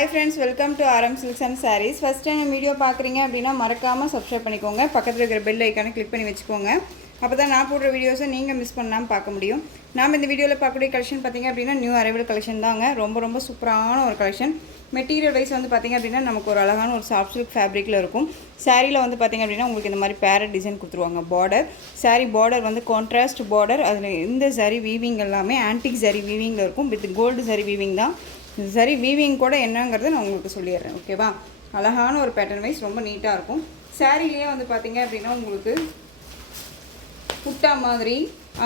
Hi friends, welcome to RM Silks and Sarees. First time video பார்க்குறீங்க அப்படின்னா மறக்காமல் subscribe பண்ணிக்கோங்க. பக்கத்தில் இருக்கிற பெல் ஐக்கானை கிளிக் பண்ணி வச்சுக்கோங்க. அப்போ தான் நான் போடுற வீடியோஸை நீங்கள் மிஸ் பண்ணாமல் பார்க்க முடியும். நாம் இந்த வீடியோவில் பார்க்கக்கூடிய கலெக்ஷன் பார்த்திங்க அப்படின்னா நியூ அரைவல் கலெக்ஷன் தாங்க. ரொம்ப சூப்பரான ஒரு கலெக்ஷன். மெட்டீரியல் வைஸ் வந்து பார்த்திங்க அப்படின்னா நமக்கு ஒரு அழகான ஒரு சாஃப்ட் சில்க் ஃபேப்ரிக்கில் இருக்கும். சாரியில் வந்து பார்த்திங்க அப்படின்னா உங்களுக்கு இந்த மாதிரி பேரட் டிசைன் கொடுத்துருவாங்க. பார்டர் சாரி பார்டர் வந்து கான்ட்ராஸ்ட் பார்டர். அதில் இந்த சரி வீவிங் எல்லாமே ஆன்டிக் சரி வீவிங்கில் இருக்கும். வித் கோல்டு சரி வீவிங் தான். சரி வீவிங் கூட என்னங்கிறத நான் உங்களுக்கு சொல்லிடுறேன். ஓகேவா? அழகான ஒரு பேட்டர்ன் வைஸ் ரொம்ப நீட்டாக இருக்கும். சாரிலேயே வந்து பார்த்திங்க அப்படின்னா உங்களுக்கு புட்டா மாதிரி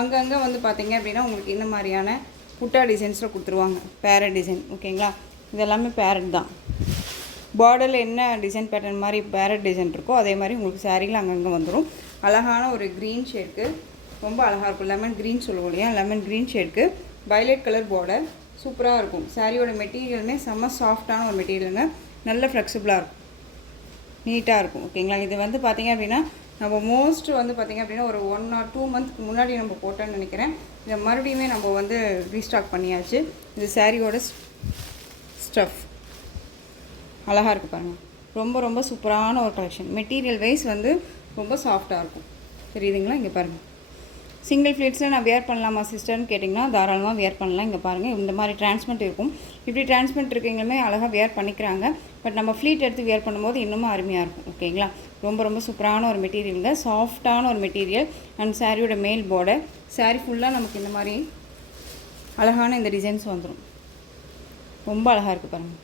அங்கங்கே வந்து பார்த்திங்க அப்படின்னா உங்களுக்கு இந்த மாதிரியான புட்டா டிசைன்ஸில் கொடுத்துருவாங்க. Parrot design. ஓகேங்களா? இதெல்லாமே பேரட் தான். பார்டரில் என்ன டிசைன் பேட்டர்ன் மாதிரி பேரட் டிசைன் இருக்கோ அதே மாதிரி உங்களுக்கு சாரியில் அங்கங்கே வந்துடும். அழகான ஒரு க்ரீன் ஷேட்க்கு ரொம்ப அழகாக இருக்கும். லெமன் க்ரீன் சொல்லுவோம் இல்லையா? லெமன் க்ரீன் ஷேட்க்கு வயலட் கலர் பார்டர் சூப்பராக இருக்கும். சாரியோட மெட்டீரியலுமே செம்ம சாஃப்டான ஒரு மெட்டீரியலுங்க. நல்ல ஃப்ளெக்சிபிளாக இருக்கும், நீட்டாக இருக்கும். ஓகேங்களா? இது வந்து பார்த்திங்க அப்படின்னா நம்ம மோஸ்ட் வந்து பார்த்திங்க அப்படின்னா ஒரு 1 or 2 மந்த்க்கு முன்னாடி நம்ம போட்டோன்னு நினைக்கிறேன். இதை மறுபடியுமே நம்ம வந்து ரீஸ்டாக் பண்ணியாச்சு. இது சாரியோட ஸ்டஃப் அழகாக இருக்குது பாருங்கள். ரொம்ப சூப்பரான ஒரு கலெக்ஷன். மெட்டீரியல் வைஸ் வந்து ரொம்ப சாஃப்டாக இருக்கும். தெரியுதுங்களா? இங்கே பாருங்கள். சிங்கிள் ஃப்ளீட்ஸில் நான் வேர் பண்ணலாமா சிஸ்டர்னு கேட்டிங்கன்னா தாராளமாக வேர் பண்ணலாம். இங்கே பாருங்கள், இந்த மாதிரி டிரான்ஸ்மெண்ட் இருக்கும். இப்படி டிரான்ஸ்மெண்ட் இருக்கீங்களுமே அழகாக வேர் பண்ணிக்கிறாங்க. பட் நம்ம ஃப்ளீட் எடுத்து வேர் பண்ணும்போது இன்னமும் அருமையாக இருக்கும். ஓகேங்களா? ரொம்ப சூப்பரான ஒரு மெட்டீரியலுங்க. சாஃப்டான ஒரு மெட்டீரியல். அண்ட் சாரியோட மேல் பார்டர். சாரி ஃபுல்லாக நமக்கு இந்த மாதிரி அழகான இந்த டிசைன்ஸ் வந்துடும். ரொம்ப அழகாக இருக்குது பாருங்கள்.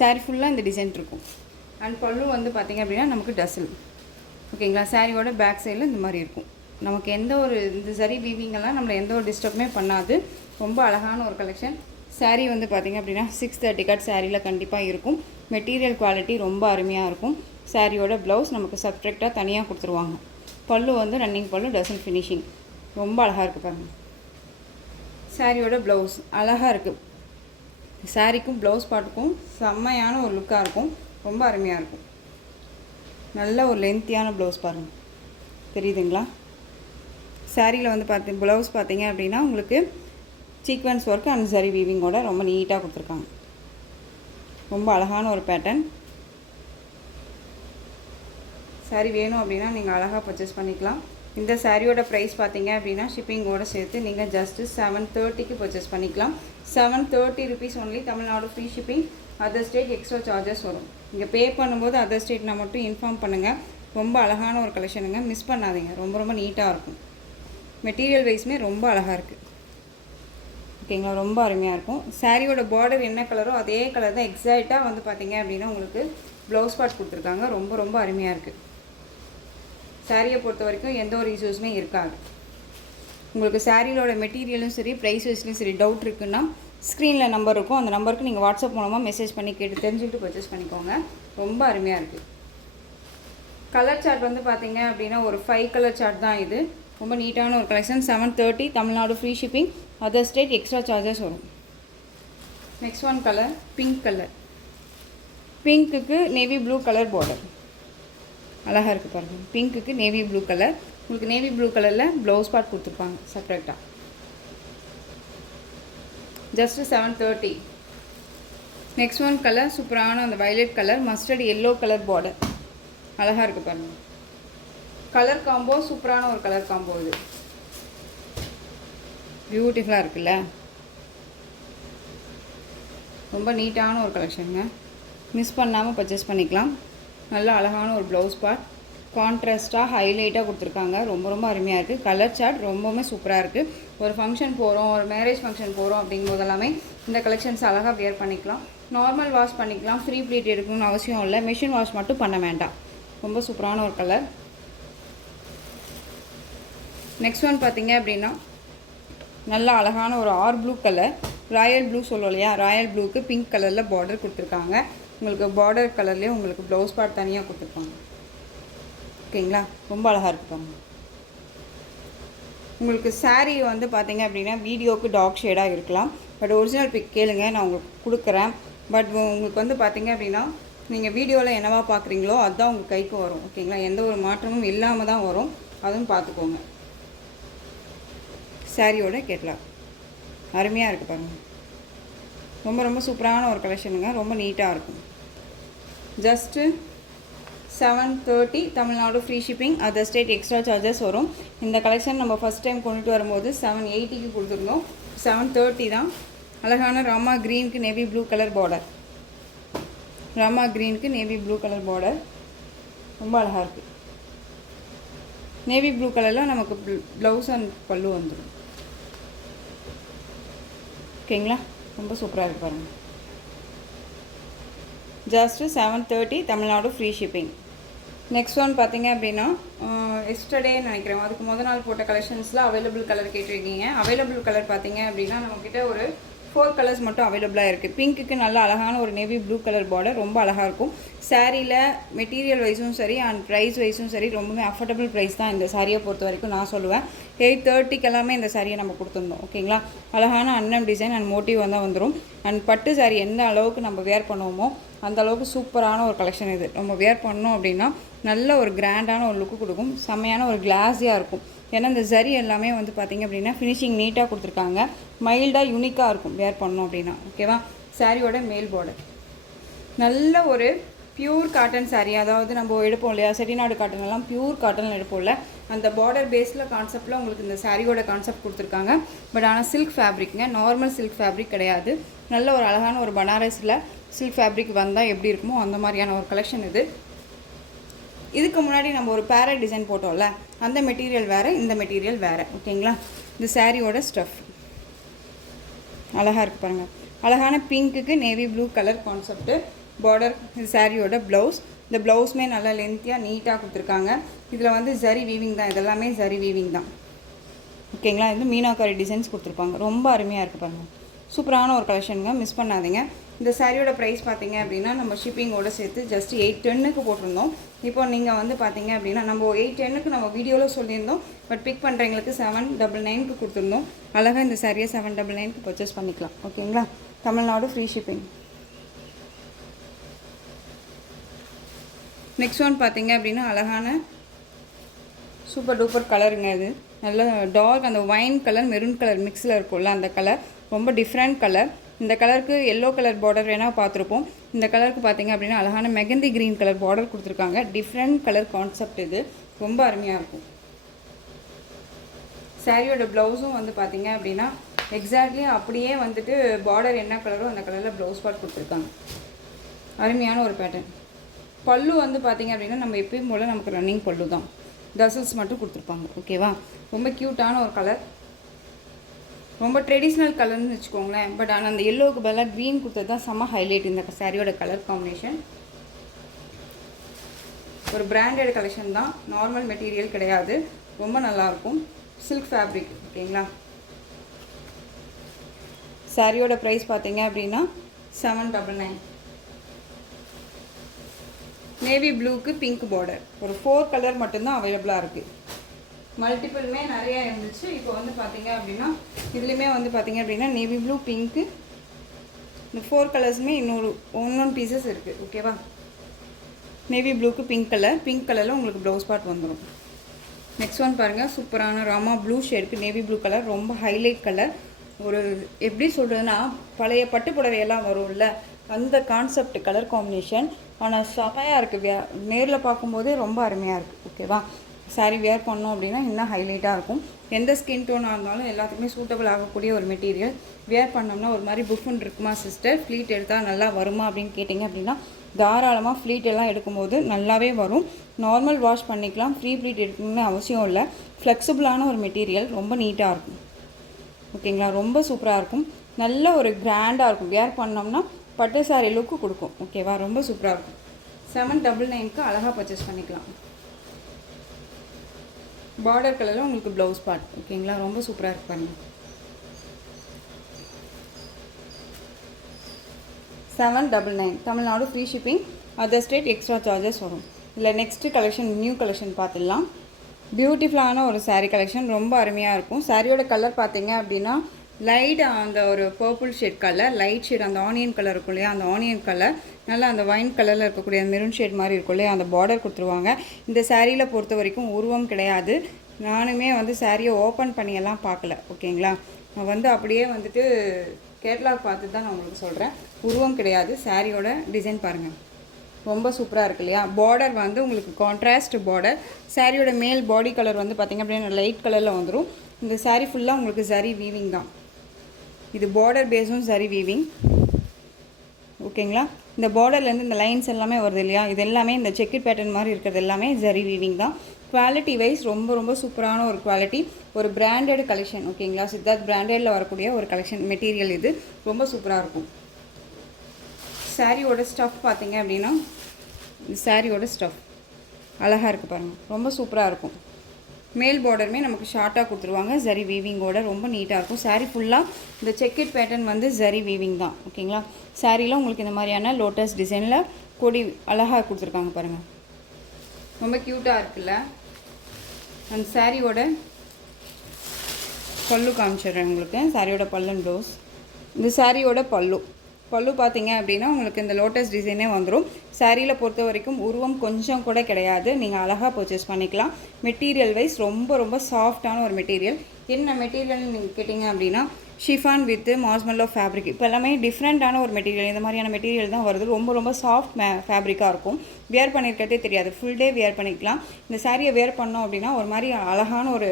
சாரி ஃபுல்லாக இந்த டிசைன் இருக்கும். அண்ட் பல்லு வந்து பார்த்திங்க அப்படின்னா நமக்கு டசில். ஓகேங்களா? சாரியோட பேக் சைடில் இந்த மாதிரி இருக்கும். நமக்கு எந்த ஒரு இந்த சரி வீவிங்கெல்லாம் நம்மளை எந்த ஒரு டிஸ்டர்புமே பண்ணாது. ரொம்ப அழகான ஒரு கலெக்ஷன். சாரீ வந்து பார்த்திங்க அப்படின்னா 630 கட் சாரியில் கண்டிப்பாக இருக்கும். மெட்டீரியல் குவாலிட்டி ரொம்ப அருமையாக இருக்கும். சாரியோட ப்ளவுஸ் நமக்கு சப்ட்ராக்டாக தனியாக கொடுத்துருவாங்க. பல்லு வந்து ரன்னிங் பல்லு டசன் ஃபினிஷிங். ரொம்ப அழகாக இருக்குது பாருங்கள். சாரியோட ப்ளவுஸ் அழகாக இருக்குது. சாரிக்கும் ப்ளவுஸ் பாட்டுக்கும் செம்மையான ஒரு லுக்காக இருக்கும். ரொம்ப அருமையாக இருக்கும். நல்ல ஒரு லென்த்தியான ப்ளவுஸ் பாருங்கள். தெரியுதுங்களா? சாரியில் வந்து ப்ளவுஸ் பார்த்திங்க அப்படின்னா உங்களுக்கு சீக்வன்ஸ் ஒர்க் அண்ட் சரி வீவிங்கோட ரொம்ப நீட்டாக கொடுத்துருக்காங்க. ரொம்ப அழகான ஒரு பேட்டர்ன். சாரி வேணும் அப்படின்னா நீங்கள் அழகாக பர்ச்சேஸ் பண்ணிக்கலாம். இந்த சாரியோட ப்ரைஸ் பார்த்திங்க அப்படின்னா ஷிப்பிங்கோடு சேர்த்து நீங்கள் ஜஸ்ட்டு 730க்கு பர்ச்சேஸ் பண்ணிக்கலாம். 730 rupees only. Tamil Nadu free shipping. Other state extra charges வரும். இங்கே பே பண்ணும்போது அதர் ஸ்டேட்னா மட்டும் இன்ஃபார்ம் பண்ணுங்கள். ரொம்ப அழகான ஒரு கலெக்ஷனுங்க. மிஸ் பண்ணாதீங்க. ரொம்ப நீட்டாக இருக்கும். மெட்டீரியல் வைஸுமே ரொம்ப அழகாக இருக்குது. ஓகேங்களா? ரொம்ப அருமையாக இருக்கும். சாரியோட பார்டர் என்ன கலரோ அதே கலர் தான் எக்ஸாக்டாக வந்து பார்த்திங்க அப்படின்னா உங்களுக்கு ப்ளவுஸ் பார்ட் கொடுத்துருக்காங்க. ரொம்ப அருமையாக இருக்குது. சாரியை பொறுத்த வரைக்கும் எந்த ஒரு இஷ்யூஸுமே இருக்காது. உங்களுக்கு சாரியோட மெட்டீரியலும் சரி ப்ரைஸ் வைஸ்லையும் சரி டவுட் இருக்குன்னா ஸ்க்ரீனில் நம்பர் இருக்கும். அந்த நம்பருக்கு நீங்கள் வாட்ஸ்அப் மூலமாக மெசேஜ் பண்ணி கேட்டு தெரிஞ்சுக்கிட்டு பர்ச்சேஸ் பண்ணிக்கோங்க. ரொம்ப அருமையாக இருக்குது. கலர் சார்ட் வந்து பார்த்திங்க அப்படின்னா ஒரு 5 கலர் சார்ட் தான் இது. ரொம்ப நீட்டான ஒரு collection. 730 Tamil Nadu free shipping. Other state extra charges வரும். Next one colour pink colour. பிங்க்குக்கு நேவி ப்ளூ கலர் பார்டர் அழகாக இருக்குது பாருங்கள். பிங்க்குக்கு நேவி ப்ளூ கலர். உங்களுக்கு நேவி ப்ளூ கலரில் ப்ளவுஸ் பார்ட் கொடுத்துருப்பாங்க செப்ரேட்டாக. ஜஸ்ட்டு 730. நெக்ஸ்ட் ஒன் கலர் சூப்பரான அந்த violet colour mustard yellow colour border அழகாக இருக்குது பாருங்கள். கலர் காம்போ சூப்பரான ஒரு கலர் காம்போ. இது பியூட்டிஃபுல்லாக இருக்குல்ல? ரொம்ப நீட்டான ஒரு கலெக்ஷனுங்க. மிஸ் பண்ணாமல் பர்ச்சேஸ் பண்ணிக்கலாம். நல்ல அழகான ஒரு ப்ளவுஸ் பார்ட் கான்ட்ராஸ்ட்டாக ஹைலைட்டாக கொடுத்துருக்காங்க. ரொம்ப அருமையாக இருக்குது. கலர் சார்ட் ரொம்பவுமே சூப்பராக இருக்குது. ஒரு ஃபங்க்ஷன் போகிறோம், ஒரு மேரேஜ் ஃபங்க்ஷன் போகிறோம் அப்படிங்கும்போது எல்லாமே இந்த கலெக்ஷன்ஸ் அழகாக வேர் பண்ணிக்கலாம். நார்மல் வாஷ் பண்ணிக்கலாம். ஃப்ரீ ப்ளீட் எடுக்கணும்னு அவசியம் இல்லை. மிஷின் வாஷ் மட்டும் பண்ண வேண்டாம். ரொம்ப சூப்பரான ஒரு கலர். நெக்ஸ்ட் ஒன் பார்த்திங்க அப்படின்னா நல்ல அழகான ஒரு ப்ளூ கலர். ராயல் ப்ளூ சொல்லுவோம் இல்லையா? ராயல் ப்ளூக்கு பிங்க் கலரில் பார்டர் கொடுத்துருக்காங்க. உங்களுக்கு பார்டர் கலர்லேயே உங்களுக்கு ப்ளவுஸ் பார்ட் தனியாக கொடுத்துருக்காங்க. ஓகேங்களா? ரொம்ப அழகாக இருப்பாங்க. உங்களுக்கு சாரீ வந்து பார்த்திங்க அப்படின்னா வீடியோவுக்கு டார்க் ஷேடாக இருக்கலாம். பட் ஒரிஜினல் பிக் கேளுங்க, நான் உங்களுக்கு கொடுக்குறேன். பட் உங்களுக்கு வந்து பார்த்திங்க அப்படின்னா நீங்கள் வீடியோவில் என்னவா பார்க்குறீங்களோ அதுதான் உங்கள் கைக்கு வரும். ஓகேங்களா? எந்த ஒரு மாற்றமும் இல்லாமல் தான் வரும். அதுவும் பார்த்துக்கோங்க. சாரியோட கேட்கலாம். அருமையாக இருக்குது பாருங்கள். ரொம்ப ரொம்ப சூப்பரான ஒரு கலெக்ஷனுங்க. ரொம்ப நீட்டாக இருக்கும். Just 730 Tamil Nadu free shipping, other state extra charges வரும். இந்த கலெக்ஷன் நம்ம ஃபஸ்ட் டைம் கொண்டுட்டு வரும்போது 780க்கு கொடுத்துருந்தோம். 730 தான். அழகான ராமா க்ரீனுக்கு navy blue colour border. Rama க்ரீனுக்கு நேவி ப்ளூ கலர் பார்டர் ரொம்ப அழகாக இருக்குது. நேவி ப்ளூ கலரில் நமக்கு ப்ளவுஸ் அண்ட் பல்லு வந்துடும். ஓகேங்களா, ரொம்ப சூப்பராக இருக்குது பாருங்கள். Just 730 Tamil Nadu free shipping. Next one பார்த்தீங்க அப்படின்னா எஸ்டர்டே நினைக்கிறேன், அதுக்கு முதல் நாள் போட்ட கலெக்ஷன்ஸில் அவைலபிள் கலர் கேட்டிருக்கீங்க. அவைலபிள் கலர் பார்த்தீங்க அப்படின்னா நம்மக்கிட்ட ஒரு 4 கலர்ஸ் மட்டும் அவைலபிளாக இருக்குது. பிங்க்குக்கு நல்ல அழகான ஒரு நேவி ப்ளூ கலர் பார்டர் ரொம்ப அழகாக இருக்கும். சாரியில் மெட்டீரியல் வைஸும் சரி அண்ட் ப்ரைஸ் வைஸும் சரி ரொம்பவே அஃபோர்டபுள் ப்ரைஸ் தான் இந்த சாரியை பொறுத்த வரைக்கும் நான் சொல்லுவேன். 830க்கு எல்லாமே இந்த சாரியை நம்ம கொடுத்துருந்தோம். ஓகேங்களா, அழகான அன்னம் டிசைன் அண்ட் மோட்டிவ் வந்தால் வந்துடும். அண்ட் பட்டு சாரி எந்த அளவுக்கு நம்ம வேர் பண்ணுவோமோ அந்த அளவுக்கு சூப்பரான ஒரு கலெக்ஷன் இது. நம்ம வேர் பண்ணோம் அப்படின்னா நல்ல ஒரு கிராண்டான ஒரு லுக்கு கொடுக்கும். செம்மையான ஒரு கிளாஸியாக இருக்கும். ஏன்னா இந்த ஜரி எல்லாமே வந்து பார்த்திங்க அப்படின்னா ஃபினிஷிங் நீட்டாக கொடுத்துருக்காங்க. மைல்டாக யூனிக்காக இருக்கும் வேர் பண்ணோம் அப்படின்னா. ஓகேவா, சாரியோட மேல் பார்டர் நல்ல ஒரு பியூர் காட்டன் சாரீ. அதாவது நம்ம எடுப்போம் இல்லையா, செட்டிநாடு காட்டன் எல்லாம் பியூர் காட்டனில் எடுப்போம்ல, அந்த பார்டர் பேஸில் கான்செப்டில் உங்களுக்கு இந்த சாரியோட கான்செப்ட் கொடுத்துருக்காங்க. பட் ஆனால் சில்க் ஃபேப்ரிக்ங்க, நார்மல் சில்க் ஃபேப்ரிக் கிடையாது. நல்ல ஒரு அழகான ஒரு பனாரஸில் சில்க் ஃபேப்ரிக் வந்தால் எப்படி இருக்குமோ அந்த மாதிரியான ஒரு கலெக்ஷன் இது. இதுக்கு முன்னாடி நம்ம ஒரு பேரட் டிசைன் போட்டோம்ல, அந்த மெட்டீரியல் வேறு, இந்த மெட்டீரியல் வேறு. ஓகேங்களா, இந்த சாரியோட ஸ்டஃப் அழகாக இருக்குது பாருங்கள். அழகான பிங்க்குக்கு navy blue colour concept border. இது சாரியோட ப்ளவுஸ். இந்த ப்ளவுஸுமே நல்லா லென்த்தியாக நீட்டாக கொடுத்துருக்காங்க. இதில் வந்து ஜரி வீவிங் தான், இதெல்லாமே ஜரி வீவிங் தான். ஓகேங்களா, இது மீனாக்காரி டிசைன்ஸ் கொடுத்துருப்பாங்க. ரொம்ப அருமையாக இருக்குது பாருங்கள். சூப்பரான ஒரு கலெக்ஷனுங்க, மிஸ் பண்ணாதீங்க. இந்த சாரியோட ப்ரைஸ் பார்த்தீங்க அப்படின்னா நம்ம ஷிப்பிங்கோடு சேர்த்து ஜஸ்ட் 810க்கு போட்டிருந்தோம். இப்போ நீங்கள் வந்து பார்த்தீங்க அப்படின்னா நம்ம 810க்கு நம்ம வீடியோவில் சொல்லியிருந்தோம். பட் பிக் பண்ணுறவங்களுக்கு 799க்கு கொடுத்துருந்தோம். அழகாக இந்த சாரியை 799க்கு பர்ச்சேஸ் பண்ணிக்கலாம். ஓகேங்களா, Tamil Nadu free shipping. Next one பார்த்தீங்க அப்படின்னா அழகான சூப்பர் டூப்பர் கலருங்க. இது நல்ல டார்க் அந்த வைன் கலர் மெரூன் கலர் மிக்ஸில் இருக்கும்ல, அந்த கலர் ரொம்ப டிஃப்ரெண்ட் கலர். இந்த கலருக்கு எல்லோ கலர் பார்டர் வேணால் பார்த்துருப்போம். இந்த கலருக்கு பார்த்தீங்க அப்படின்னா அழகான மெகந்தி க்ரீன் கலர் பார்டர் கொடுத்துருக்காங்க. டிஃப்ரெண்ட் கலர் கான்செப்ட் இது, ரொம்ப அருமையாக இருக்கும். சாரியோட ப்ளவுஸும் வந்து பார்த்தீங்க அப்படின்னா எக்ஸாக்ட்லி அப்படியே வந்துட்டு பார்டர் என்ன கலரோ அந்த கலரில் ப்ளவுஸ் பார்ட் கொடுத்துருக்காங்க. அருமையான ஒரு பேட்டர்ன். பல்லு வந்து பார்த்தீங்க அப்படின்னா நம்ம எப்பயும் போல் நமக்கு ரன்னிங் பல்லு தான், டசல்ஸ் மட்டும் கொடுத்துருப்பாங்க. ஓகேவா, ரொம்ப க்யூட்டான ஒரு கலர், ரொம்ப ட்ரெடிஷ்னல் கலர்னு வச்சுக்கோங்களேன். பட் ஆனால் அந்த எல்லோவுக்கு பதிலாக க்ரீன் கொடுத்தது தான் செம்ம ஹைலைட் இந்த சாரியோட கலர் காம்பினேஷன். ஒரு பிராண்டட் கலெக்ஷன் தான், நார்மல் மெட்டீரியல் கிடையாது. ரொம்ப நல்லாயிருக்கும், சில்க் ஃபேப்ரிக். ஓகேங்களா, சாரியோட ப்ரைஸ் பார்த்தீங்க அப்படின்னா 799. நேவி ப்ளூக்கு பிங்க் பார்டர். ஒரு 4 கலர் மட்டும்தான் அவைலபிளாக இருக்குது. மல்டிபிள்மே நிறையா இருந்துச்சு. இப்போ வந்து பார்த்தீங்க அப்படின்னா இதுலேயுமே வந்து பார்த்தீங்க அப்படின்னா நேவி ப்ளூ பிங்க்கு இந்த 4 கலர்ஸுமே இன்னொன்று பீசஸ் இருக்குது. ஓகேவா, நேவி ப்ளூக்கு பிங்க் கலரில் உங்களுக்கு ப்ளவுஸ் பார்ட் வந்துடும். நெக்ஸ்ட் ஒன் பாருங்கள், சூப்பரான ராமா ப்ளூ ஷேடுக்கு நேவி ப்ளூ கலர், ரொம்ப ஹைலைட் கலர். ஒரு எப்படி சொல்கிறதுனா பழைய பட்டு புடவையெல்லாம் வரும்ல, அந்த கான்செப்ட் கலர் காம்பினேஷன். ஆனால் செமையாக இருக்குது. நேரில் பார்க்கும்போதே ரொம்ப அருமையாக இருக்குது. ஓகேவா, சாரீ வேர் பண்ணோம் அப்படின்னா இன்னும் ஹைலைட்டாக இருக்கும். எந்த ஸ்கின் டோனாக இருந்தாலும் எல்லாத்துக்குமே சூட்டபிள் ஆகக்கூடிய ஒரு மெட்டீரியல். வேர் பண்ணோம்னா ஒரு மாதிரி புஃபுன் இருக்குமா சிஸ்டர், ஃப்ளீட் எடுத்தால் நல்லா வருமா அப்படின்னு கேட்டிங்க அப்படின்னா தாராளமாக ஃப்ளீட் எல்லாம் எடுக்கும்போது நல்லாவே வரும். நார்மல் வாஷ் பண்ணிக்கலாம், ஃப்ரீ ப்ளீட் எடுக்கணும்னு அவசியம் இல்லை. ஃப்ளெக்சிபிளான ஒரு மெட்டீரியல், ரொம்ப நீட்டாக இருக்கும். ஓகேங்களா, ரொம்ப சூப்பராக இருக்கும். நல்ல ஒரு கிராண்டாக இருக்கும். வேர் பண்ணோம்னா பட்டு சாரி லுக்கு கொடுக்கும். ஓகேவா, ரொம்ப சூப்பராக இருக்கும். 799க்கு அழகாக பர்ச்சேஸ் பண்ணிக்கலாம். பார்டர் கலரில் உங்களுக்கு ப்ளவுஸ் பார்ட். ஓகேங்களா, ரொம்ப சூப்பராக இருக்கு பாருங்கள். 799 Tamil Nadu free shipping, other state extra charges வரும். இல்லை நெக்ஸ்ட்டு கலெக்ஷன் நியூ கலெக்ஷன் பார்த்துடலாம். பியூட்டிஃபுல்லான ஒரு சாரீ கலெக்ஷன், ரொம்ப அருமையாக இருக்கும். சாரியோட கலர் பார்த்தீங்க அப்படின்னா லைட் அந்த ஒரு purple shade colour, light shade அந்த ஆனியன் கலர் இருக்கும் இல்லையா, அந்த ஆனியன் கலர் நல்லா அந்த வைன் கலரில் இருக்கக்கூடிய அந்த மெரூன் ஷேட் மாதிரி இருக்கும் இல்லையா, அந்த பார்டர் கொடுத்துருவாங்க. இந்த சாரியில் பொறுத்த வரைக்கும் உருவம் கிடையாது. நானுமே வந்து சாரியை ஓப்பன் பண்ணியெல்லாம் பார்க்கல. ஓகேங்களா, நான் வந்து அப்படியே வந்துட்டு கேட்லாக் பார்த்து தான் நான் உங்களுக்கு சொல்கிறேன், உருவம் கிடையாது. சாரியோட டிசைன் பாருங்கள், ரொம்ப சூப்பராக இருக்குது இல்லையா. பார்டர் வந்து உங்களுக்கு கான்ட்ராஸ்ட் பார்டர். சாரியோட மேல் பாடி கலர் வந்து பார்த்திங்க அப்படின்னா லைட் கலரில் வந்துடும். இந்த சாரீ ஃபுல்லாக உங்களுக்கு சரி வீவிங் தான். இது பார்டர் பேஸும் சரி வீவிங். ஓகேங்களா. இந்த பார்டர்லேருந்து இந்த லைன்ஸ் எல்லாமே வருது இல்லையா, இது எல்லாமே இந்த செக்கட் பேட்டர்ன் மாதிரி இருக்கிறது எல்லாமே சரி வீவிங் தான். குவாலிட்டி வைஸ் ரொம்ப ரொம்ப சூப்பரான ஒரு குவாலிட்டி, ஒரு பிராண்டட் கலெக்ஷன். ஓகேங்களா. சித்தார்த் பிராண்டடில் வரக்கூடிய ஒரு கலெக்ஷன் மெட்டீரியல். இது ரொம்ப சூப்பராக இருக்கும். சாரியோட ஸ்டஃப் பார்த்தீங்க அப்படின்னா, சாரியோட ஸ்டஃப் அழகாக இருக்குது பாருங்கள், ரொம்ப சூப்பராக இருக்கும். மேல் பார்டருமே நமக்கு ஷார்ட்டாக கொடுத்துருவாங்க, ஜரி வீவிங்கோட ரொம்ப நீட்டாக இருக்கும். சாரீ ஃபுல்லாக இந்த செக்கட் பேட்டர்ன் வந்து ஜரி வீவிங் தான். ஓகேங்களா. சாரியில் உங்களுக்கு இந்த மாதிரியான லோட்டஸ் டிசைனில் கொடி அழகாக கொடுத்துருக்காங்க பாருங்கள், ரொம்ப க்யூட்டாக இருக்குல்ல. அந்த சாரியோட பல்லு காமிச்சிடுறேன் உங்களுக்கு. சாரியோட பல்லு ப்ளவுஸ். இந்த சாரியோட பல்லு பார்த்தீங்க அப்படின்னா உங்களுக்கு இந்த லோட்டஸ் டிசைனே வந்துடும். சாரியில் பொறுத்த வரைக்கும் உருவம் கொஞ்சம் கூட கிடையாது, நீங்கள் அழகாக பர்ச்சேஸ் பண்ணிக்கலாம். மெட்டீரியல் வைஸ் ரொம்ப ரொம்ப சாஃப்டான ஒரு மெட்டீரியல். என்ன மெட்டீரியல்னு நீங்கள் கேட்டிங்க அப்படின்னா, ஷிஃபான் வித் மார்ஷ்மெல்லோ ஃபேப்ரிக். இப்போ எல்லாமே டிஃப்ரெண்ட்டான ஒரு மெட்டீரியல், இந்த மாதிரியான மெட்டீரியல் தான் வருது. ரொம்ப ரொம்ப சாஃப்ட் ஃபேப்ரிக்காக இருக்கும். வியர் பண்ணியிருக்கிறதே தெரியாது, ஃபுல் டே வியர் பண்ணிக்கலாம். இந்த சாரியை வியர் பண்ணோம் அப்படின்னா ஒரு மாதிரி அழகான ஒரு,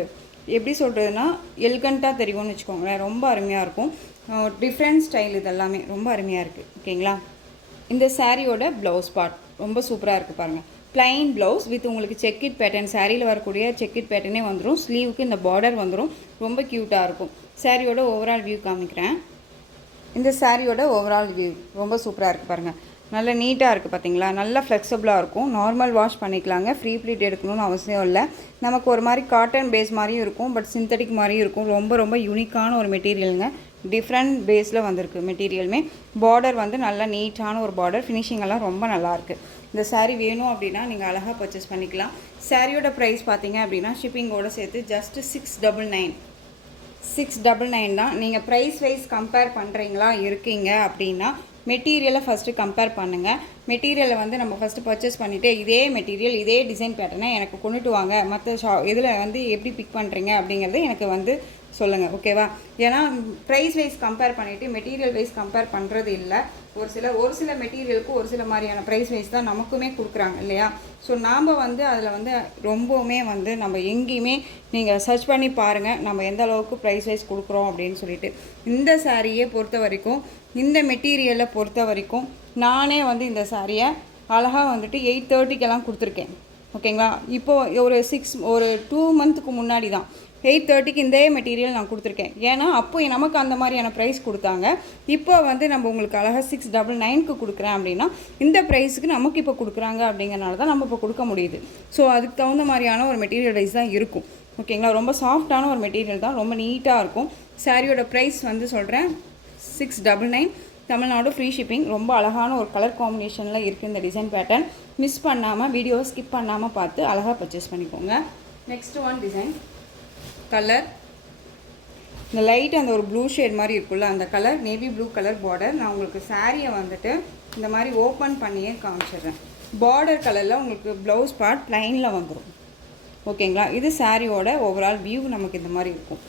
எப்படி சொல்கிறதுனா, எலிகண்ட்டாக தெரியும்னு வச்சுக்கோங்களேன். ரொம்ப அருமையாக இருக்கும். டிஃப்ரெண்ட் ஸ்டைல் இதெல்லாமே ரொம்ப அருமையாக இருக்குது. ஓகேங்களா. இந்த சாரியோட ப்ளவுஸ் பார்ட் ரொம்ப சூப்பராக இருக்குது பாருங்கள். ப்ளைன் ப்ளவுஸ் வித் உங்களுக்கு செக்கிட் பேட்டர்ன், சாரியில் வரக்கூடிய செக்கிட் பேட்டர்னே வந்துடும். ஸ்லீவுக்கு இந்த பார்டர் வந்துடும், ரொம்ப க்யூட்டாக இருக்கும். சாரியோட ஓவரால் வியூ காமிக்கிறேன். இந்த சாரியோட ஓவரால் வியூ ரொம்ப சூப்பராக இருக்குது பாருங்கள். நல்ல நீட்டாக இருக்குது பார்த்தீங்களா. நல்லா ஃப்ளெக்சிபிளாக இருக்கும். நார்மல் வாஷ் பண்ணிக்கலாங்க, ஃப்ரீ ப்ளீட் எடுக்கணும்னு அவசியம் இல்லை. நமக்கு ஒரு மாதிரி காட்டன் பேஸ் மாதிரியும் இருக்கும், பட் சிந்தட்டிக் மாதிரியும் இருக்கும். ரொம்ப ரொம்ப யூனிக்கான ஒரு மெட்டீரியலுங்க. டிஃப்ரெண்ட் பேஸில் வந்திருக்கு மெட்டீரியலுமே. பார்டர் வந்து நல்லா நீட்டான ஒரு பார்டர், ஃபினிஷிங் எல்லாம் ரொம்ப நல்லாயிருக்கு. இந்த சாரீ வேணும் அப்படின்னா நீங்கள் அழகாக பர்ச்சேஸ் பண்ணிக்கலாம். சாரியோட ப்ரைஸ் பார்த்தீங்க அப்படின்னா ஷிப்பிங்கோடு சேர்த்து ஜஸ்ட் 699 தான். நீங்கள் ப்ரைஸ் வைஸ் கம்பேர் பண்ணுறீங்களா இருக்கீங்க அப்படின்னா மெட்டீரியலை ஃபஸ்ட்டு கம்பேர் பண்ணுங்கள். மெட்டீரியலை வந்து நம்ம ஃபஸ்ட்டு பர்ச்சேஸ் பண்ணிவிட்டு இதே மெட்டீரியல் இதே டிசைன் பேட்டர்னை எனக்கு கொண்டுட்டு வாங்க, மற்ற இதில் வந்து எப்படி பிக் பண்ணுறீங்க அப்படிங்கிறது எனக்கு வந்து சொல்லுங்கள். ஓகேவா. ஏன்னா ப்ரைஸ் வைஸ் கம்பேர் பண்ணிவிட்டு மெட்டீரியல் வைஸ் கம்பேர் பண்ணுறது இல்லை. ஒரு சில மெட்டீரியலுக்கு ஒரு சில மாதிரியான ப்ரைஸ் வைஸ் தான் நமக்குமே கொடுக்குறாங்க இல்லையா. ஸோ நாம் வந்து அதில் வந்து ரொம்பவுமே வந்து நம்ம எங்கேயுமே நீங்கள் சர்ச் பண்ணி பாருங்கள் நம்ம எந்த அளவுக்கு ப்ரைஸ் வைஸ் கொடுக்குறோம் அப்படின்னு சொல்லிட்டு. இந்த சாரியை பொறுத்த வரைக்கும், இந்த மெட்டீரியலை பொறுத்த வரைக்கும் நானே வந்து இந்த சாரியை அழகாக வந்துட்டு 830 கொடுத்துருக்கேன். ஓகேங்களா. இப்போது ஒரு 2 மந்த்துக்கு முன்னாடி தான் 830 இந்த மெட்டீரியல் நான் கொடுத்துருக்கேன். ஏன்னா அப்போ நமக்கு அந்த மாதிரியான ப்ரைஸ் கொடுத்தாங்க. இப்போ வந்து நம்ம உங்களுக்கு அழகாக 699 கொடுக்குறேன் அப்படின்னா இந்த ப்ரைஸுக்கு நமக்கு இப்போ கொடுக்குறாங்க அப்படிங்கிறனால தான் நம்ம இப்போ கொடுக்க முடியுது. ஸோ அதுக்கு தகுந்த மாதிரியான ஒரு மெட்டீரியல் வைஸ் தான் இருக்கும். ஓகேங்களா. ரொம்ப சாஃப்டான ஒரு மெட்டீரியல் தான், ரொம்ப நீட்டாக இருக்கும். சாரியோட ப்ரைஸ் வந்து சொல்கிறேன் 699, தமிழ்நாடு ஃப்ரீ ஷிப்பிங். ரொம்ப அழகான ஒரு கலர் காம்பினேஷனில் இருக்குது இந்த டிசைன் பேட்டர்ன். மிஸ் பண்ணாமல் வீடியோவை ஸ்கிப் பண்ணாமல் பார்த்து அழகாக பர்ச்சேஸ் பண்ணிக்கோங்க. நெக்ஸ்ட் ஒன் டிசைன் கலர், இந்த லைட் அந்த ஒரு ப்ளூ ஷேட் மாதிரி இருக்குல்ல, அந்த colour navy blue colour border. நான் உங்களுக்கு சாரியை வந்துட்டு இந்த மாதிரி ஓப்பன் பண்ணியே காமிச்சிடுறேன். பார்டர் கலரில் உங்களுக்கு ப்ளவுஸ் பார்ட் ப்ளைனில் வந்துடும். ஓகேங்களா. இது சாரியோட ஓவரால் வியூ நமக்கு இந்த மாதிரி இருக்கும்.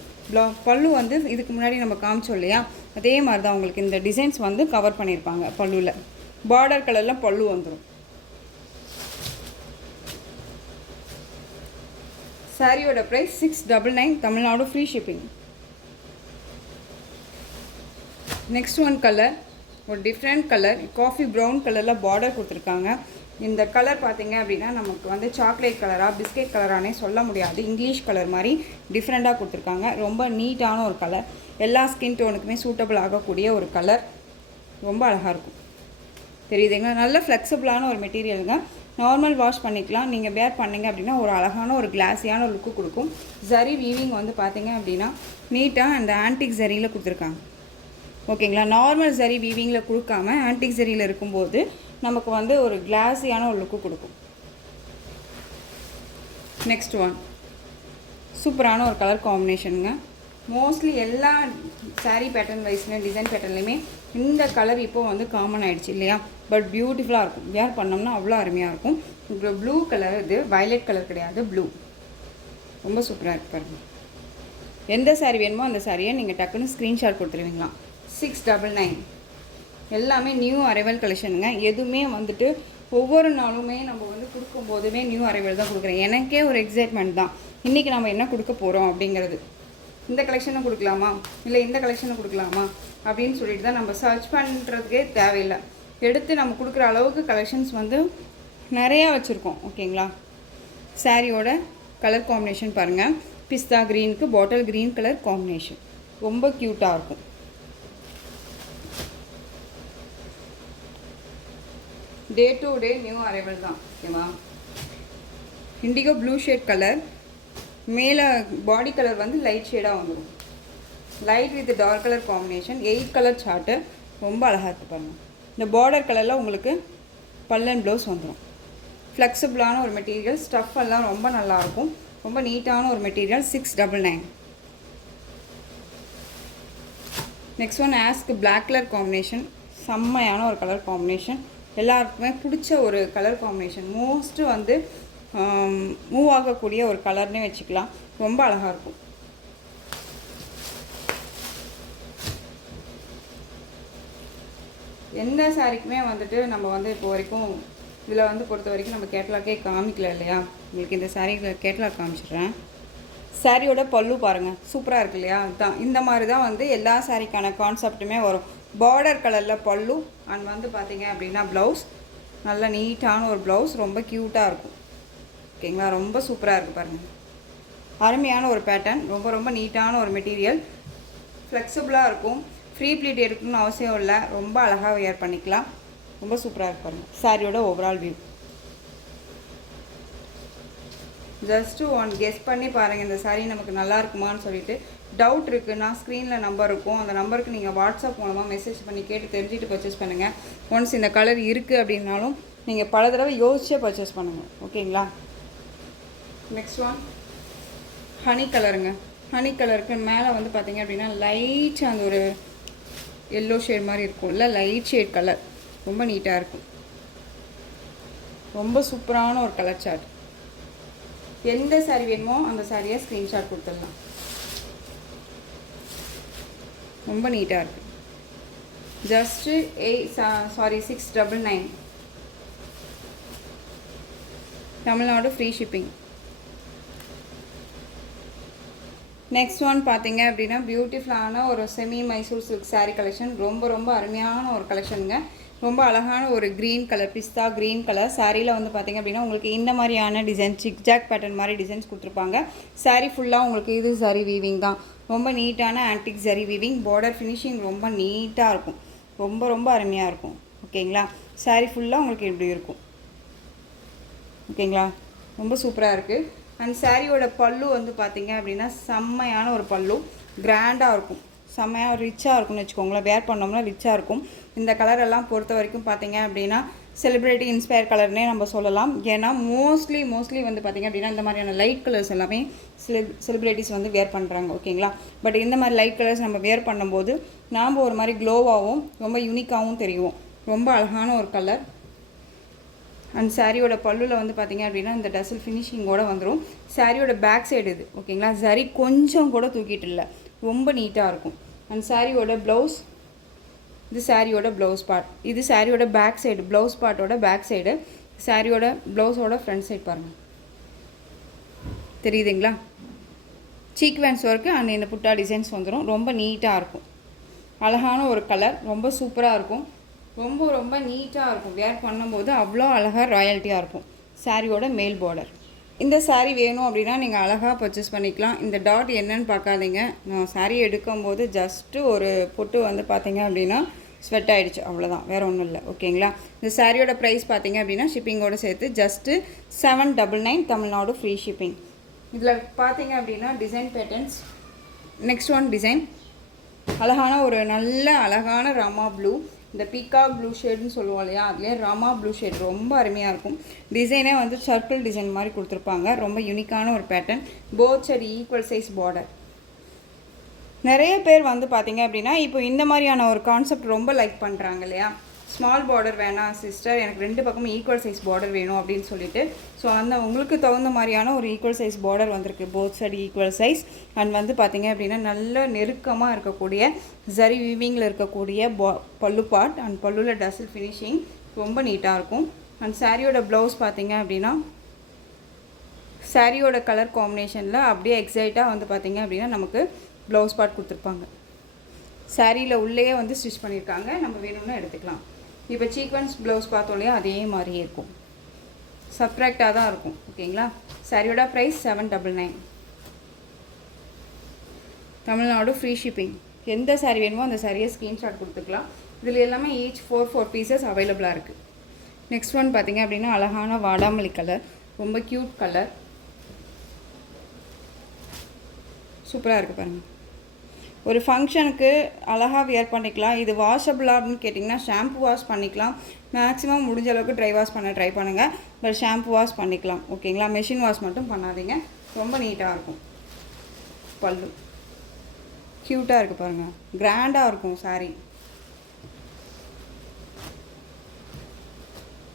பல்லு வந்து இதுக்கு முன்னாடி நம்ம காமிச்சோம் இல்லையா, அதே மாதிரி தான் உங்களுக்கு இந்த டிசைன்ஸ் வந்து கவர் பண்ணியிருப்பாங்க. பல்லுவில் பார்டர் கலரில் பல்லு வந்துடும். சாரியோட price 699, Tamil Nadu free shipping. Next one colour, ஒரு டிஃப்ரெண்ட் கலர், காஃபி ப்ரௌன் கலரில் பார்டர் கொடுத்துருக்காங்க. இந்த கலர் பார்த்தீங்க அப்படின்னா நமக்கு வந்து சாக்லேட் கலராக பிஸ்கெட் கலரானே சொல்ல முடியாது, இங்கிலீஷ் கலர் மாதிரி டிஃப்ரெண்ட்டாக கொடுத்துருக்காங்க. ரொம்ப நீட்டான ஒரு கலர், எல்லா ஸ்கின் டோனுக்குமே சூட்டபிள் ஆகக்கூடிய ஒரு கலர், ரொம்ப அழகாக இருக்கும். தெரியுதுங்களா. நல்ல ஃப்ளெக்சிபிளான ஒரு மெட்டீரியலுங்க. நார்மல் வாஷ் பண்ணிக்கலாம். நீங்கள் வேர் பண்ணிங்க அப்படின்னா ஒரு அழகான ஒரு கிளாஸியான லுக்கு கொடுக்கும். ஜரி வீவிங் வந்து பார்த்தீங்க அப்படின்னா நீட்டாக அந்த ஆன்டிக் ஜரியில் கொடுத்துருக்காங்க. ஓகேங்களா. நார்மல் ஜரி வீவிங்கில் கொடுக்காம ஆன்டிக் ஜரியில் இருக்கும்போது நமக்கு வந்து ஒரு கிளாஸியான ஒரு லுக்கு கொடுக்கும். நெக்ஸ்ட் ஒன் சூப்பரான ஒரு கலர் காம்பினேஷனுங்க. மோஸ்ட்லி எல்லா சாரீ பேட்டர்ன் வைஸ்லையும் டிசைன் பேட்டர்ன்லையுமே இந்த கலர் இப்போ வந்து காமன் ஆகிடுச்சு இல்லையா. பட் பியூட்டிஃபுல்லாக இருக்கும், வேர் பண்ணோம்னா அவ்வளோ அருமையாக இருக்கும். இப்போ ப்ளூ கலர், இது வயலட் கலர் கிடையாது, ப்ளூ. ரொம்ப சூப்பராக இருக்குது பாருங்கள். எந்த சாரீ வேணுமோ அந்த சாரியை நீங்கள் டக்குன்னு ஸ்க்ரீன்ஷாட் கொடுத்துருவீங்களா. 699. எல்லாமே நியூ அரைவல் கலெக்ஷனுங்க. எதுவுமே வந்துட்டு ஒவ்வொரு நாளுமே நம்ம வந்து கொடுக்கும்போதுமே நியூ அரைவல் தான் கொடுக்குறேன். எனக்கே ஒரு எக்ஸைட்மெண்ட் தான் இன்றைக்கி நம்ம என்ன கொடுக்க போகிறோம் அப்படிங்கிறது. இந்த கலெக்ஷனை கொடுக்கலாமா இல்லை இந்த கலெக்ஷனை கொடுக்கலாமா அப்படின்னு சொல்லிட்டு தான் நம்ம சர்ச் பண்ணுறதுக்கே தேவையில்லை. எடுத்து நம்ம கொடுக்குற அளவுக்கு கலெக்ஷன்ஸ் வந்து நிறையா வச்சுருக்கோம். ஓகேங்களா. சாரியோட கலர் காம்பினேஷன் பாருங்கள். பிஸ்தா க்ரீனுக்கு பாட்டில் க்ரீன் கலர் காம்பினேஷன் ரொம்ப க்யூட்டாக இருக்கும். Day to day new arrival தான். ஓகேவா. இண்டிகோ ப்ளூ ஷேட் கலர், மேலே பாடி கலர் வந்து லைட் ஷேடாக வந்துடும். Light with dark colour combination, 8 colour chart ரொம்ப அழகாக இருக்குது பாருங்கள். இந்த பார்டர் கலரில் உங்களுக்கு பல்லன் ப்ளவுஸ் வந்துடும். ஃப்ளெக்சிபிளான ஒரு மெட்டீரியல், ஸ்டஃப் எல்லாம் ரொம்ப நல்லாயிருக்கும். ரொம்ப நீட்டான ஒரு மெட்டீரியல். 699. நெக்ஸ்ட் ஒன் ஆஸ்க்கு பிளாக் கலர் காம்பினேஷன், செம்மையான ஒரு கலர் காம்பினேஷன். எல்லாருக்குமே பிடிச்ச ஒரு கலர் காம்பினேஷன். மோஸ்ட்டு வந்து மூவ் ஆகக்கூடிய ஒரு கலர்னே வச்சுக்கலாம். ரொம்ப அழகாக இருக்கும். எந்த சாரிக்குமே வந்துட்டு நம்ம வந்து இப்போ வரைக்கும் இதில் வந்து பொறுத்த வரைக்கும் நம்ம கேட்லாக்கே காமிக்கல இல்லையா. உங்களுக்கு இந்த சாரியில் கேட்லாக் காமிச்சிடுறேன். சாரியோட பல்லு பாருங்கள், சூப்பராக இருக்கு இல்லையா. அதுதான் இந்த மாதிரி தான் வந்து எல்லா சாரிக்கான கான்செப்ட்டுமே வரும். பார்டர் கலரில் பல்லு அண்ட் வந்து பார்த்திங்க அப்படின்னா ப்ளவுஸ் நல்ல நீட்டான ஒரு ப்ளவுஸ், ரொம்ப க்யூட்டாக இருக்கும். ஓகேங்களா. ரொம்ப சூப்பராக இருக்குது பாருங்கள். அருமையான ஒரு பேட்டர்ன், ரொம்ப ரொம்ப நீட்டான ஒரு மெட்டீரியல், ஃப்ளெக்சிபிளாக இருக்கும். ஃப்ரீ ப்ளீட் எடுக்கணும்னு அவசியம் இல்லை. ரொம்ப அழகாக வியர் பண்ணிக்கலாம். ரொம்ப சூப்பராக இருக்கு பாருங்கள். சாரியோட overall view just one guess பண்ணி பாருங்கள். இந்த சாரீ நமக்கு நல்லா இருக்குமான்னு சொல்லிட்டு டவுட் இருக்குன்னா ஸ்க்ரீனில் நம்பர் இருக்கும். அந்த நம்பருக்கு நீங்கள் வாட்ஸ்அப் மூலமாக மெசேஜ் பண்ணி கேட்டு தெரிஞ்சுட்டு பர்ச்சேஸ் பண்ணுங்கள். ஒன்ஸ் இந்த கலர் இருக்குது அப்படின்னாலும் நீங்கள் பல தடவை யோசிச்சே பர்ச்சேஸ் பண்ணுங்கள். ஓகேங்களா. நெக்ஸ்ட் ஒன் ஹனி கலருங்க. ஹனி கலருக்கு மேலே வந்து பார்த்திங்க அப்படின்னா லைட் அந்த ஒரு எல்லோ ஷேட் மாதிரி இருக்கும் இல்லை, லைட் ஷேட் கலர் ரொம்ப நீட்டாக இருக்கும். ரொம்ப சூப்பரான ஒரு கலர் சார்ட். எந்த சாரீ வேணுமோ அந்த சாரியை ஸ்க்ரீன்ஷாட் கொடுத்துடலாம். ரொம்ப நீட்டாக இருக்குது. Just 699. Tamil Nadu free shipping. Next one பார்த்தீங்க அப்படின்னா பியூட்டிஃபுல்லான ஒரு semi Mysore silk sari collection. ரொம்ப ரொம்ப அருமையான ஒரு கலெக்ஷனுங்க. ரொம்ப அழகான ஒரு க்ரீன் கலர், பிஸ்தா க்ரீன் கலர் சாரியில் வந்து பார்த்திங்க அப்படின்னா உங்களுக்கு இந்த மாதிரியான டிசைன் ஜிக்ஜாக் பேட்டர்ன் மாதிரி டிசைன்ஸ் கொடுத்துருப்பாங்க. சாரீ ஃபுல்லாக உங்களுக்கு இது சரி வீவிங் தான். ரொம்ப நீட்டான ஆன்டிக் சரி வீவிங். பார்டர் ஃபினிஷிங் ரொம்ப நீட்டாக இருக்கும். ரொம்ப ரொம்ப அருமையாக இருக்கும். ஓகேங்களா. சாரீ ஃபுல்லாக உங்களுக்கு இப்படி இருக்கும். ஓகேங்களா. ரொம்ப சூப்பராக இருக்குது. அண்ட் சாரியோட பல்லு வந்து பார்த்திங்க அப்படின்னா செம்மையான ஒரு பல்லு, கிராண்டாக இருக்கும். செம்மையாக ரிச்சாக இருக்கும்னு வச்சுக்கோங்களேன். வேர் பண்ணோம்னா ரிச்சாக இருக்கும். இந்த கலரெல்லாம் பொறுத்த வரைக்கும் பார்த்திங்க அப்படின்னா செலிப்ரிட்டி இன்ஸ்பயர் கலர்னே நம்ம சொல்லலாம். ஏன்னா மோஸ்ட்லி வந்து பார்த்திங்க அப்படின்னா இந்த மாதிரியான லைட் கலர்ஸ் எல்லாமே செலிப்ரிட்டிஸ் வந்து வேர் பண்ணுறாங்க. ஓகேங்களா. பட் இந்த மாதிரி லைட் கலர்ஸ் நம்ம வேர் பண்ணும்போது நாம் ஒரு மாதிரி க்ளோவாகவும் ரொம்ப யூனிக்காகவும் தெரியும். ரொம்ப அழகான ஒரு கலர். அண்ட் சாரியோட பல்லுவில் வந்து பார்த்திங்க அப்படின்னா இந்த டசல் ஃபினிஷிங்கோடு வந்துடும். சாரியோட பேக் சைடு இது. ஓகேங்களா. சரி கொஞ்சம் கூட தூக்கிட்டு இல்லை, ரொம்ப நீட்டாக இருக்கும். அண்ட் சாரியோட ப்ளவுஸ், இது சாரியோட ப்ளவுஸ் பார்ட். இது சாரியோட பேக் சைடு, ப்ளவுஸ் பார்ட்டோட பேக் சைடு. சாரியோட ப்ளவுஸோட ஃப்ரண்ட் சைடு பாருங்கள், தெரியுதுங்களா. சீக்வென்ஸ் ஒர்க்கு அண்ட் இந்த புட்டா டிசைன்ஸ் வந்துடும். ரொம்ப நீட்டாக இருக்கும். அழகான ஒரு கலர், ரொம்ப சூப்பராக இருக்கும். ரொம்ப ரொம்ப நீட்டாக இருக்கும். வேர் பண்ணும்போது அவ்வளோ அழகாக ராயல்ட்டியாக இருக்கும். சாரியோட மேல் பார்டர். இந்த சாரீ வேணும் அப்படின்னா நீங்கள் அழகாக பர்ச்சேஸ் பண்ணிக்கலாம். இந்த டாட் என்னன்னு பார்க்காதீங்க. நான் சாரீ எடுக்கும்போது ஜஸ்ட்டு ஒரு பொட்டு வந்து பார்த்தீங்க அப்படின்னா ஸ்வெட் ஆகிடுச்சு, அவ்வளோதான், வேறு ஒன்றும் இல்லை. ஓகேங்களா. இந்த சாரியோட ப்ரைஸ் பார்த்தீங்க அப்படின்னா ஷிப்பிங்கோடு சேர்த்து ஜஸ்ட்டு 799 தமிழ்நாடு ஃப்ரீ ஷிப்பிங். இதில் பார்த்தீங்க அப்படின்னா design patterns. Next one design அழகான ஒரு நல்ல அழகான ராமா ப்ளூ, இந்த பீகாக் ப்ளூ ஷேடுன்னு சொல்லுவோம் இல்லையா, அதுலேயே ராமா ப்ளூ ஷேட் ரொம்ப அருமையாக இருக்கும். டிசைனே வந்து சர்க்கிள் டிசைன் மாதிரி கொடுத்துருப்பாங்க. ரொம்ப யூனிக்கான ஒரு pattern. Both side equal size border. நிறைய பேர் வந்து பார்த்திங்க அப்படின்னா இப்போ இந்த மாதிரியான ஒரு கான்செப்ட் ரொம்ப லைக் பண்ணுறாங்க இல்லையா. ஸ்மால் பார்டர் வேணாம் சிஸ்டர், எனக்கு 2 பக்கமும் ஈக்குவல் சைஸ் பார்டர் வேணும் அப்படின்னு சொல்லிட்டு, ஸோ அந்த உங்களுக்கு தகுந்த மாதிரியான ஒரு ஈக்குவல் சைஸ் பார்டர் வந்திருக்கு. Both side equal size. And வந்து பார்த்திங்க அப்படின்னா நல்ல நெருக்கமாக இருக்கக்கூடிய ஜரி வீவிங்கில் இருக்கக்கூடிய பல்லு பார்ட் அண்ட் பல்லுவில் டசில் ஃபினிஷிங் ரொம்ப நீட்டாக இருக்கும். அண்ட் சாரியோட ப்ளவுஸ் பார்த்திங்க அப்படின்னா சாரியோட கலர் காம்பினேஷனில் அப்படியே எக்ஸைட்டாக வந்து பார்த்திங்க அப்படின்னா நமக்கு ப்ளவுஸ் பார்ட் கொடுத்துருப்பாங்க. சாரியில் உள்ளேயே வந்து ஸ்டிச் பண்ணியிருக்காங்க, நம்ம வேணும்னா எடுத்துக்கலாம். இப்போ சீக்வன்ஸ் ப்ளவுஸ் பார்த்தோம் இல்லையா, அதே மாதிரியே இருக்கும், சப்ராக்டாக தான் இருக்கும். ஓகேங்களா. சாரியோட ப்ரைஸ் 799. Tamil Nadu free shipping. எந்த சாரீ வேணுமோ அந்த சாரியை ஸ்க்ரீன்ஷாட் கொடுத்துக்கலாம். இதில் எல்லாமே ஈச் 4 பீசஸ் அவைலபிளாக இருக்குது. நெக்ஸ்ட் ஒன் பார்த்திங்க அப்படின்னா அழகான வாடாமல்லி கலர், ரொம்ப க்யூட் கலர், சூப்பராக இருக்குது பாருங்கள். ஒரு ஃபங்க்ஷனுக்கு அழகாக வியர் பண்ணிக்கலாம். இது வாஷபிளா அப்படின்னு கேட்டிங்கன்னா ஷாம்பு வாஷ் பண்ணிக்கலாம். மேக்ஸிமம் முடிஞ்ச அளவுக்கு ட்ரை வாஷ் பண்ண ட்ரை பண்ணுங்கள். பட் ஷாம்பு வாஷ் பண்ணிக்கலாம். ஓகேங்களா. மெஷின் வாஷ் மட்டும் பண்ணாதீங்க. ரொம்ப நீட்டாக இருக்கும். பல்லு க்யூட்டாக இருக்குது பாருங்கள், கிராண்டாக இருக்கும் சாரீ.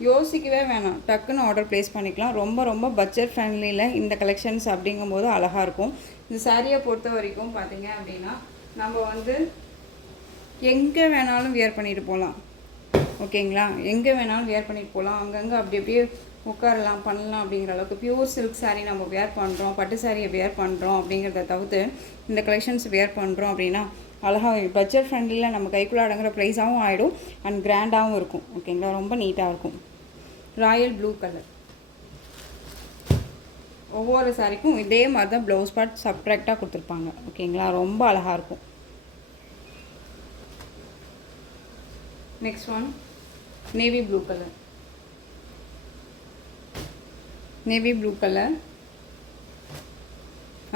யோசிக்கவே வேணாம், டக்குன்னு ஆர்டர் ப்ளேஸ் பண்ணிக்கலாம். ரொம்ப ரொம்ப பட்ஜெட் ஃப்ரெண்ட்லியில் இந்த கலெக்ஷன்ஸ் அப்படிங்கும்போது அழகாக இருக்கும். இந்த சாரியை பொறுத்த வரைக்கும் பார்த்திங்க அப்படின்னா நம்ம வந்து எங்கே வேணாலும் வியர் பண்ணிட்டு போகலாம். ஓகேங்களா. எங்கே வேணாலும் வியர் பண்ணிட்டு போகலாம். அங்கங்கே அப்படி அப்படியே உட்காரலாம் பண்ணலாம் அப்படிங்கிற அளவுக்கு பியூர் சில்க் சாரீ நம்ம வியர் பண்ணுறோம், பட்டு சாரியை வியர் பண்ணுறோம் அப்படிங்கிறத தவிர்த்து இந்த கலெக்ஷன்ஸ் வியர் பண்ணுறோம் அப்படின்னா அழகாக பட்ஜெட் ஃப்ரெண்ட்லியில் நம்ம கைக்குள்ளே அடங்குற ப்ரைஸாகவும் ஆகிடும் அண்ட் கிராண்டாகவும் இருக்கும். ஓகேங்களா. ரொம்ப நீட்டாக இருக்கும். Royal blue colour. ஒவ்வொரு சாரிக்கும் இதே மாதிரி தான் ப்ளவுஸ் பார்ட் செப்ரேட்டாக கொடுத்துருப்பாங்க. ஓகேங்களா. ரொம்ப அழகாக இருக்கும். Next one navy blue colour. Navy blue colour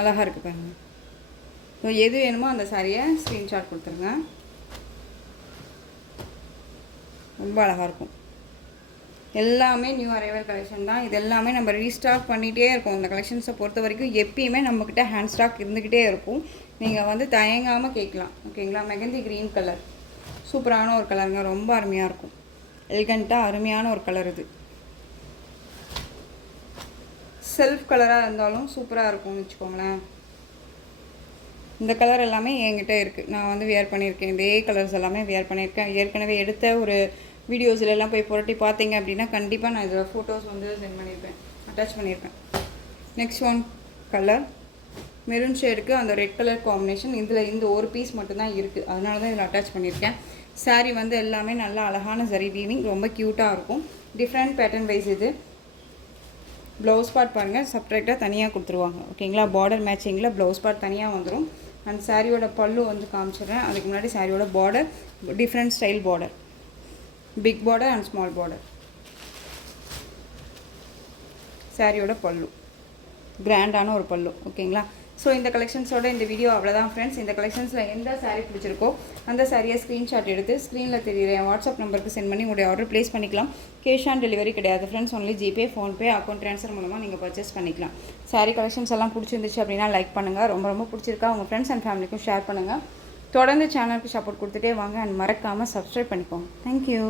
அழகாக இருக்குது பாருங்கள். ஸோ எது வேணுமோ அந்த சாரியை ஸ்க்ரீன்ஷாட் கொடுத்துருங்க. ரொம்ப அழகாக இருக்கும். எல்லாமே நியூ அரைவல் கலெக்ஷன் தான். இது எல்லாமே நம்ம ரீஸ்டாக் பண்ணிகிட்டே இருக்கோம். இந்த கலெக்ஷன்ஸை பொறுத்த வரைக்கும் எப்பயுமே நம்மக்கிட்ட ஹேண்ட் ஸ்டாக் இருந்துக்கிட்டே இருக்கும். நீங்கள் வந்து தயங்காமல் கேட்கலாம். ஓகேங்களா. மெகந்தி க்ரீன் கலர் சூப்பரான ஒரு கலருங்க, ரொம்ப அருமையாக இருக்கும். எலிகண்ட்டாக அருமையான ஒரு கலர். இது செல்ஃப் கலராக இருந்தாலும் சூப்பராக இருக்கும்னு வச்சுக்கோங்களேன். இந்த கலர் எல்லாமே என்கிட்ட இருக்குது. நான் வந்து வியர் பண்ணியிருக்கேன். இதே கலர்ஸ் எல்லாமே வியர் பண்ணியிருக்கேன். ஏற்கனவே எடுத்த ஒரு வீடியோஸ்லாம் போய் புரட்டி பார்த்தீங்க அப்படின்னா கண்டிப்பாக நான் இதில் ஃபோட்டோஸ் வந்து சென்ட் பண்ணியிருப்பேன், அட்டாச் பண்ணியிருப்பேன். நெக்ஸ்ட் ஒன் கலர் மெரூன் ஷேடுக்கு அந்த ரெட் கலர் காம்பினேஷன். இதில் இந்த ஒரு பீஸ் மட்டும்தான் இருக்குது, அதனால தான் இதில் அட்டாச் பண்ணியிருக்கேன். சாரீ வந்து எல்லாமே நல்லா அழகான சரி வீவிங், ரொம்ப க்யூட்டாக இருக்கும். Different pattern wise. இது ப்ளவுஸ் பார்ட் பாருங்கள், செப்ரேட்டாக தனியாக கொடுத்துருவாங்க. ஓகேங்களா. பார்டர் மேட்சிங்கில் ப்ளவுஸ் பார்ட் தனியாக வந்துடும். அண்ட் சாரியோட பல்லு வந்து காமிச்சிடுறேன். அதுக்கு முன்னாடி சாரியோட border different style border, big border and small border. சாரியோட பல்லு கிராண்டான ஒரு பல்லு. ஓகேங்களா. ஸோ இந்த கலெக்ஷன்ஸோட இந்த வீடியோ அவ்வளோதான் ஃப்ரெண்ட்ஸ். இந்த கலெக்ஷன்ஸில் எந்த சாரீ பிடிச்சிருக்கோ அந்த சாரியை ஸ்க்ரீன்ஷாட் எடுத்து ஸ்க்ரீனில் தெரியுற என் வாட்ஸ்அப் நம்பருக்கு சென்ட் பண்ணி உங்களுடைய ஆர்டர் ப்ளேஸ் பண்ணிக்கலாம். கேஷ் ஆன் டெலிவரி கிடையாது friends. Only GPay, PhonePe, account transfer மூலமாக நீங்கள் பர்ச்சேஸ் பண்ணிக்கலாம். சாரீ கலெக்ஷன்ஸ் எல்லாம் பிடிச்சிருந்துச்சு அப்படின்னா லைக் பண்ணுங்கள். ரொம்ப ரொம்ப பிடிச்சிருக்கா உங்கள் ஃப்ரெண்ட்ஸ் அண்ட் ஃபேமிலிக்கும் ஷேர் பண்ணுங்கள். தொடர்ந்து சேனலுக்கு சப்போர்ட் கொடுத்துட்டே வாங்க. அண்ட் மறக்காமல் சப்ஸ்கிரைப் பண்ணிக்கோங்க. தேங்க்யூ.